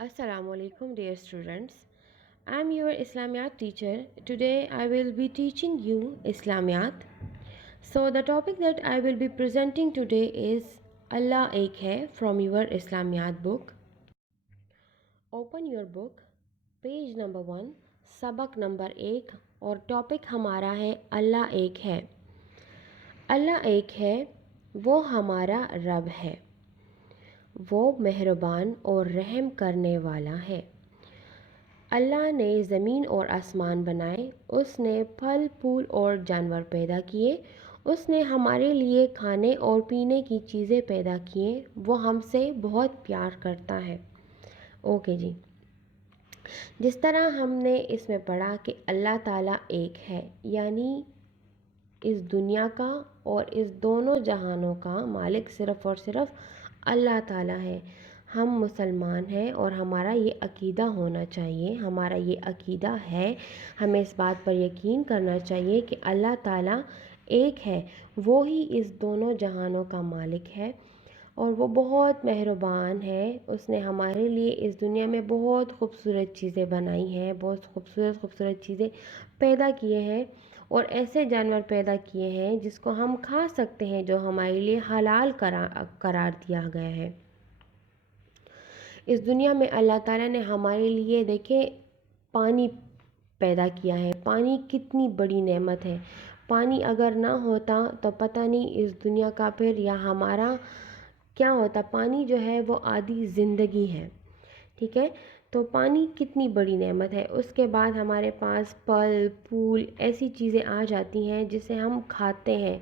Assalamu alaikum dear students. I am your Islamiyat teacher. Today I will be teaching you Islamiyat. So the topic that I will be presenting today is Allah Ek Hai from your Islamiyat book. Open your book, page number 1, सबक number 1 और topic हमारा है अल्लाह एक है। अल्लाह एक है, वो हमारा रब है, वो मेहरबान और रहम करने वाला है। अल्लाह ने ज़मीन और आसमान बनाए, उसने फल फूल और जानवर पैदा किए, उसने हमारे लिए खाने और पीने की चीज़ें पैदा किए, वो हमसे बहुत प्यार करता है। ओके जी, जिस तरह हमने इसमें पढ़ा कि अल्लाह ताला एक है, यानी इस दुनिया का और इस दोनों जहानों का मालिक सिर्फ़ और सिर्फ अल्लाह ताला है। हम मुसलमान हैं और हमारा ये अकीदा होना चाहिए, हमारा ये अकीदा है, हमें इस बात पर यकीन करना चाहिए कि अल्लाह ताला एक है, वो ही इस दोनों जहानों का मालिक है और वो बहुत मेहरबान है। उसने हमारे लिए इस दुनिया में बहुत खूबसूरत चीज़ें बनाई हैं, बहुत खूबसूरत चीज़ें पैदा किए हैं और ऐसे जानवर पैदा किए हैं जिसको हम खा सकते हैं, जो हमारे लिए हलाल करार दिया गया है। इस दुनिया में अल्लाह ताला ने हमारे लिए देखे पानी पैदा किया है। पानी कितनी बड़ी नेमत है। पानी अगर ना होता तो पता नहीं इस दुनिया का फिर या हमारा क्या होता। पानी जो है वो आधी ज़िंदगी है, ठीक है। तो पानी कितनी बड़ी नेमत है। उसके बाद हमारे पास फल फूल ऐसी चीज़ें आ जाती हैं जिसे हम खाते हैं,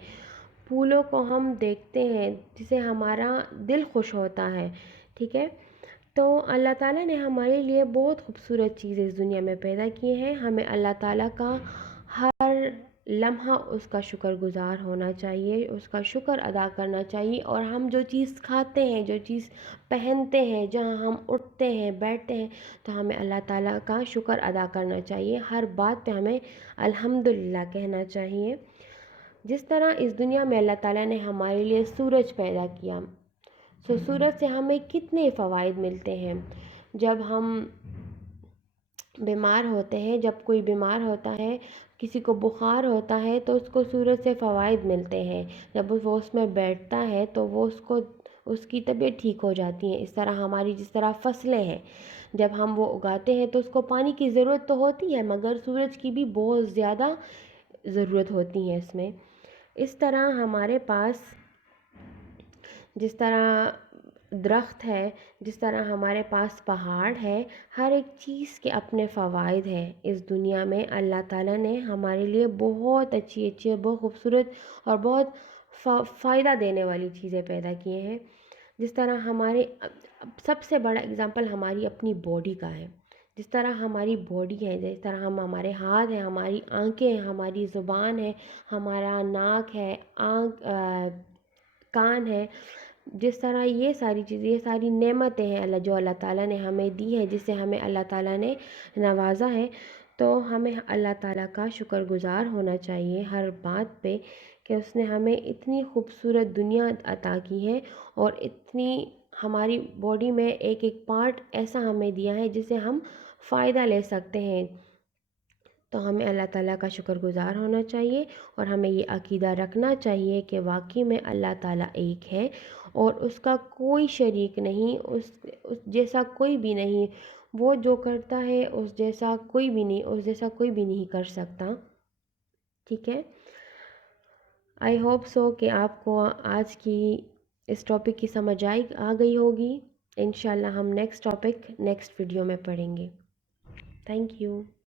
फूलों को हम देखते हैं जिसे हमारा दिल खुश होता है, ठीक है। तो अल्लाह ताला ने हमारे लिए बहुत खूबसूरत चीज़ें इस दुनिया में पैदा किए हैं। हमें अल्लाह ताला का हर लम्हा उसका शुक्रगुज़ार होना चाहिए, उसका शुक्र अदा करना चाहिए। और हम जो चीज़ खाते हैं, जो चीज़ पहनते हैं, जहाँ हम उठते हैं बैठते हैं, तो हमें अल्लाह ताला का शुक्र अदा करना चाहिए। हर बात पे हमें अल्हम्दुलिल्लाह कहना चाहिए। जिस तरह इस दुनिया में अल्लाह ताला ने हमारे लिए सूरज पैदा किया, तो सूरज से हमें कितने फ़वाइद मिलते हैं। जब हम बीमार होते हैं, जब कोई बीमार होता है, किसी को बुखार होता है, तो उसको सूरज से फ़वाइद मिलते हैं। जब वो उसमें बैठता है तो वो उसकी तबीयत ठीक हो जाती है। इस तरह हमारी जिस तरह फसलें हैं, जब हम वो उगाते हैं तो उसको पानी की ज़रूरत तो होती है, मगर सूरज की भी बहुत ज़्यादा ज़रूरत होती है इसमें। इस तरह हमारे पास जिस तरह दरख्त है, जिस तरह हमारे पास पहाड़ है, हर एक चीज़ के अपने फ़वाइद हैं। इस दुनिया में अल्लाह ताला ने हमारे लिए बहुत अच्छी बहुत खूबसूरत और बहुत फ़ायदा देने वाली चीज़ें पैदा किए हैं। जिस तरह हमारे सबसे बड़ा एग्ज़ाम्पल हमारी अपनी बॉडी का है। जिस तरह हमारी बॉडी है, जिस तरह हमारे हाथ हैं, हमारी आँखें हैं, हमारी ज़ुबान है, हमारा नाक है, कान है, जिस तरह ये सारी चीज़ें, ये सारी नेमतें हैं जो अल्लाह ताला ने हमें दी है, जिससे हमें अल्लाह ताला ने नवाजा है, तो हमें अल्लाह ताला का शुक्रगुज़ार होना चाहिए हर बात पे कि उसने हमें इतनी खूबसूरत दुनिया अता की है और इतनी हमारी बॉडी में एक एक पार्ट ऐसा हमें दिया है जिससे हम फ़ायदा ले सकते हैं। तो हमें अल्लाह ताला का शुक्रगुज़ार होना चाहिए और हमें ये अकीदा रखना चाहिए कि वाकई में अल्लाह ताला एक है और उसका कोई शरीक नहीं, उस जैसा कोई भी नहीं। वो जो करता है उस जैसा कोई भी नहीं, उस जैसा कोई भी नहीं कर सकता, ठीक है। आई होप सो कि आपको आज की इस टॉपिक की समझ आ गई होगी। इंशाल्लाह हम नेक्स्ट टॉपिक नेक्स्ट वीडियो में पढ़ेंगे। Thank you.